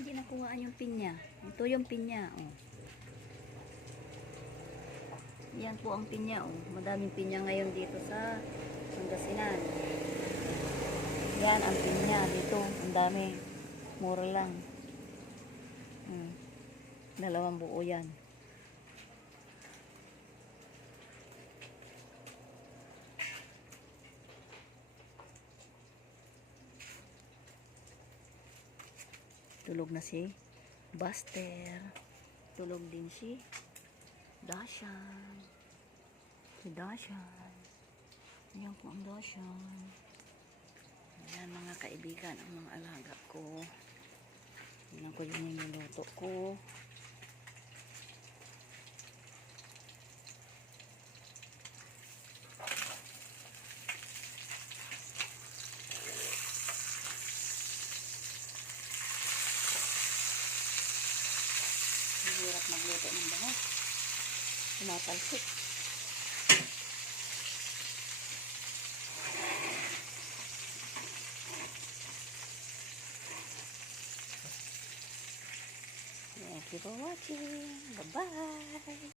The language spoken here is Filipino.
Hindi nakuhaan yung pinya. Ito yung pinya, oh. Yan po ang pinya, oh. Madaming pinya ngayon dito sa Pangasinan. Yan ang pinya dito. Ang dami. Mura lang. Dalawang buo yan. Tulog na si Buster. Tulog din si Dashan. Si Dashan. Ayan po ang Dashan. Ayan mga kaibigan, ang mga alaga ko. Ayan ko yung niluto ko. Hirap magluto ng bango. Tumatalsik. Thank you for watching. Bye-bye.